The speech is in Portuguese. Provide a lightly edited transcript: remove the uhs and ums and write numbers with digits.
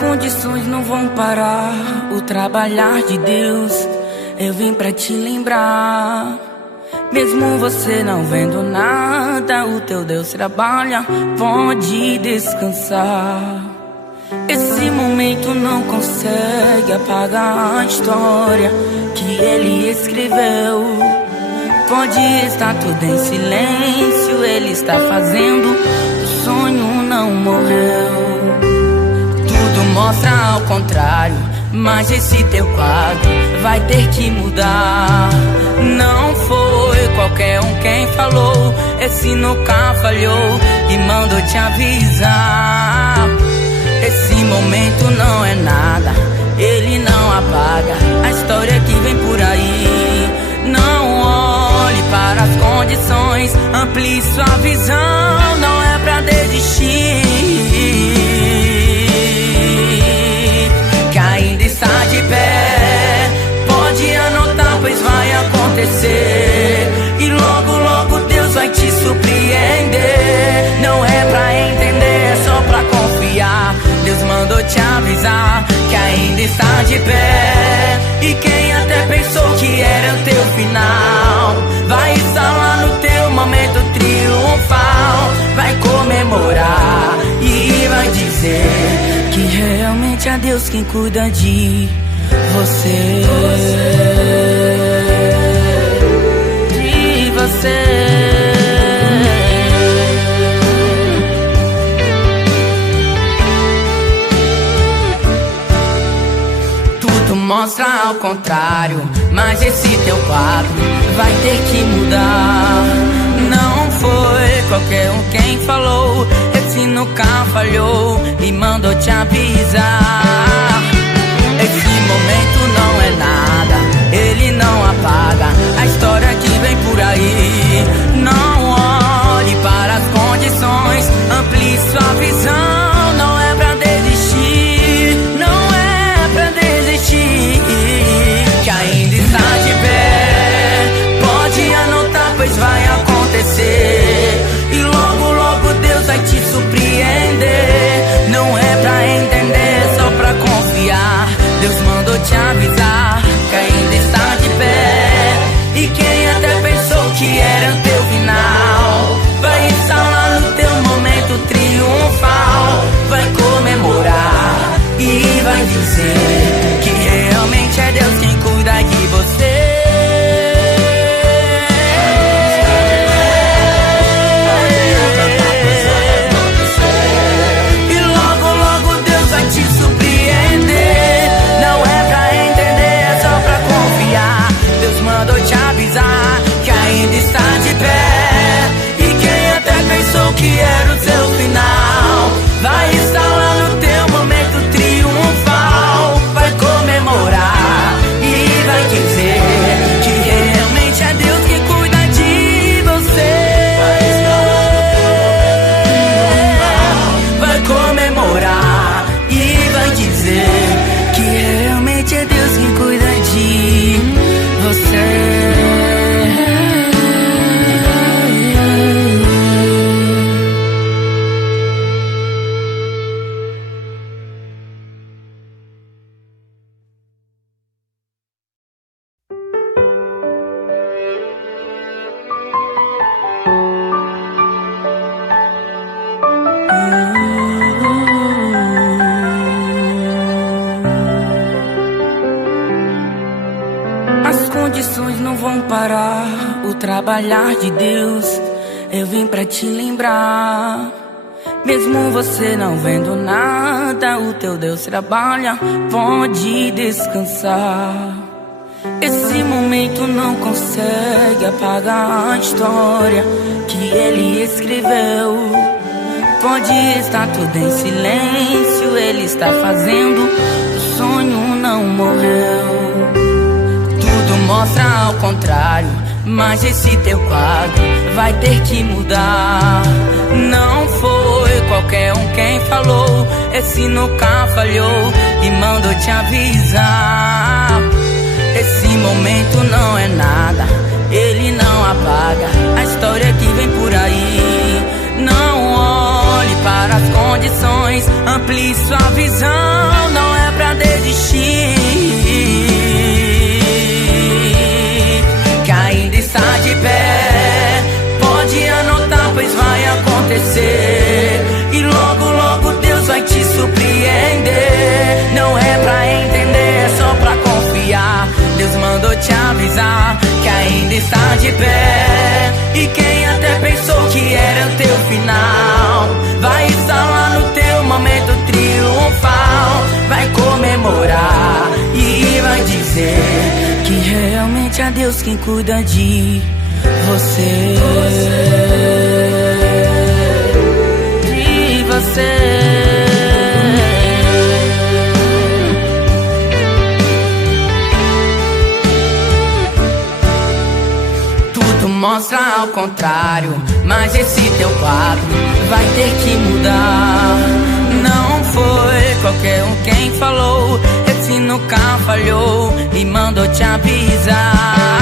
condições não vão parar o trabalhar de Deus. Eu vim pra te lembrar. Mesmo você não vendo nada, o teu Deus trabalha, pode descansar. Esse momento não consegue apagar a história que ele escreveu. Pode estar tudo em silêncio, ele está fazendo, o sonho não morreu. Tudo mostra ao contrário, mas esse teu quadro vai ter que mudar. Não foi qualquer um quem falou, esse nunca falhou e mandou te avisar. Esse momento não é nada, ele não apaga a história que vem por aí. Não olhe para as condições, amplie sua visão, não é pra desistir, que ainda está de pé. Pode anotar, pois vai acontecer, e logo, logo Deus vai te surpreender. Não é pra entender, é só pra confiar. Deus mandou te avisar que ainda está de pé. E quem até pensou que era o teu final, vai estar lá no teu momento triunfal. Vai comemorar e vai dizer que realmente é Deus quem cuida de você. De você. Mostra ao contrário, mas esse teu quadro vai ter que mudar. Não foi qualquer um quem falou, esse nunca falhou e mandou te avisar. Esse momento não é nada, ele não apaga a história que vem por aí. Não olhe para as condições, amplie sua visão, não é pra desistir, não é pra desistir, que ainda está de pé. Pode anotar, pois vai acontecer, e logo, logo Deus vai te surpreender. Não é pra entender, é só pra confiar. Deus mandou te avisar que ainda está de pé. E quem até pensou que era o teu final, vai estar lá no teu momento triunfal. Vai comemorar e vai dizer que realmente é Deus quem cuida de você. E logo, logo Deus vai te surpreender. Não é pra entender, é só pra confiar. Deus mandou te avisar que ainda está de pé. E quem até pensou que era o seu final, vai estar lá no teu momento triunfal. Vai comemorar e vai dizer que realmente é Deus que cuida de você. Vai comemorar e vai dizer que realmente é Deus que cuida de você. As condições não vão parar o trabalhar de Deus. Eu vim pra te lembrar. Mesmo você não vendo nada, o teu Deus trabalha, pode descansar. Esse momento não consegue apagar a história que ele escreveu. Pode estar tudo em silêncio, ele está fazendo, o sonho não morreu. Tudo mostra ao contrário, mas esse teu quadro vai ter que mudar. Não foi qualquer um quem falou, esse nunca falhou e mandou te avisar. Esse momento não é nada, ele não apaga a história que vem por aí. Não olhe para as condições, amplie sua visão, não é pra desistir, que ainda está de pé. Pode anotar, pois vai acontecer, e logo, logo Deus vai te surpreender. Não é pra entender, é só pra confiar. Deus mandou te avisar que ainda está de pé, e quem até pensou que era o teu final vai estar lá no teu momento triunfal. Vai comemorar e vai dizer que realmente é Deus quem cuida de você. De você. Mostra ao contrário, mas esse teu quadro vai ter que mudar. Não foi qualquer um quem falou, esse nunca falhou e mandou te avisar.